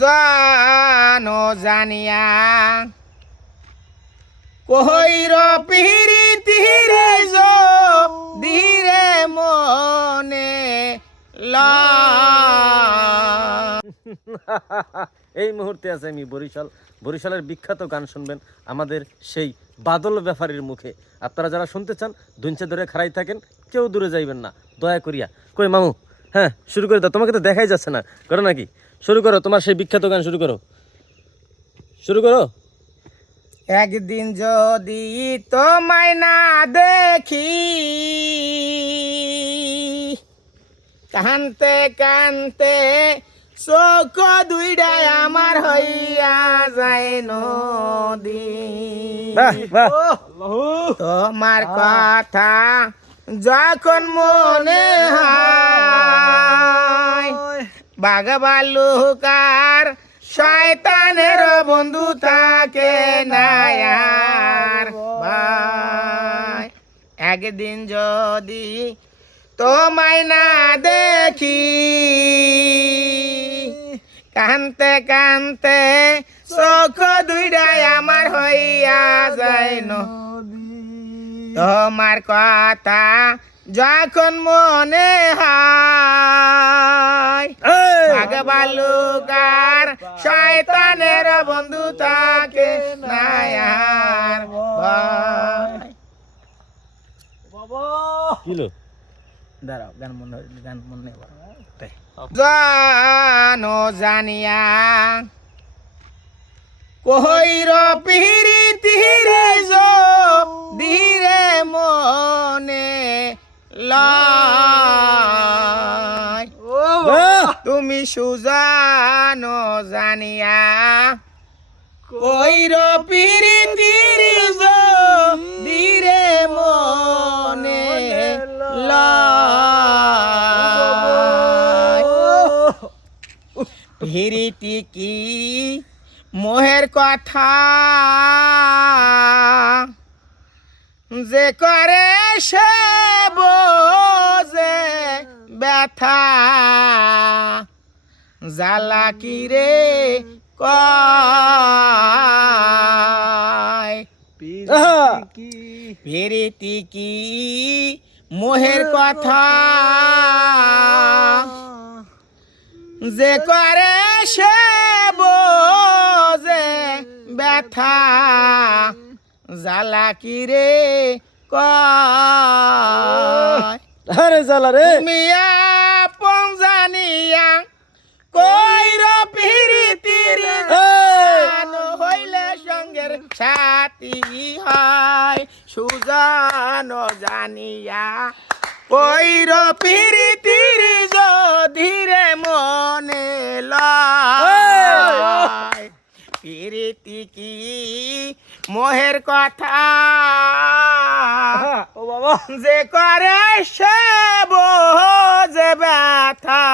জানো জানিয়া কইর পিরিতি রে জো ধীরে মনে এই মুহূর্তে আছে আমি বরিশালের বিখ্যাত গান শুনবেন আমাদের সেই বাদল ব্যাপারীর মুখে। আপনারা যারা শুনতে চান দুঞ্চে ধরে খাড়াই থাকেন, কেউ দূরে যাইবেন না দয়া করিয়া। কই মামু, হ্যাঁ শুরু করে দাও, তোমাকে তো দেখাই যাচ্ছে না, করো নাকি? শুরু করো, তোমার সেই বিখ্যাত গান শুরু করো, শুরু করো। একদিন যদি তোমায় না দেখি কানতে কানতে চোখ দুইটাই আমার হইয়া যায় নদী। তোমার কথা যখন মনে হয় বাঘ ভাল্লুকার শয়তানের বন্ধু থাকে না আর ভাই। একদিন যদি তোমায় না দেখি কানতে কানতে চোখ দুইটাই আমার হইয়া যায় নদী। তোমার কথা যখন মনে হয় বাঘ ভাল্লুকার শয়তানের বন্ধু থাকে না আর ভাই। দাঁড়াও, গান মনে জানো জানিয়া কইর পিরিতি রে জো ধীরে মনে লয়। তুমি সুজানো জানিয়া কইর পিরিতি রে জো ধীরে মনে লয়। পিরিতি কি মোহের কথা যে করে সে বোঝে ব্যথা জ্বালা কি রে কয়। পিরিতি কি মোহের কথা যে করে সে বোঝে ব্যথা জ্বালা কি রে কয়। আরে জ্বালা রে, তুমি আপন জানিয়া কইর পিরিতির গান হইলে সঙ্গের সাথী হয়। সুজানো জানিয়া কইর পিরিতির ধীরে মনে লয়। পিরিতি কি মোহের কথা যে করে সে বোঝে ব্যথা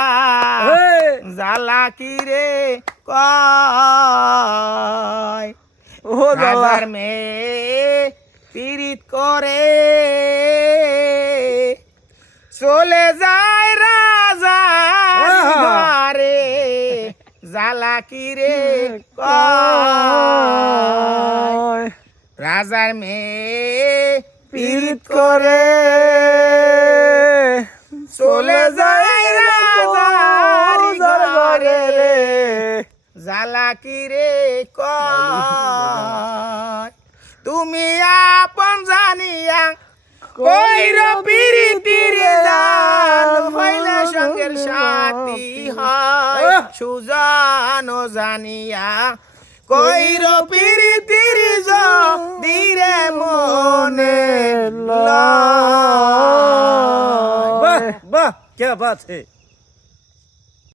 জ্বালা কি রে কয়। রাজার মেয়ে পীড়িত করে চলে যায় রাজার ঘরে জ্বালা কি রে কয়। রাজার মেয়ে পীড়িত করে চলে যায় রাজার ঘরে জ্বালা কি রে কয়। তুমি আপন জানিয়া কইর পিরিতির গান হইলে সঙ্গের সাথী হয়। সুজানো জানিয়া কইর পিরিতির ধীরে মনে লয়। বাহ বাহ, क्या बात है।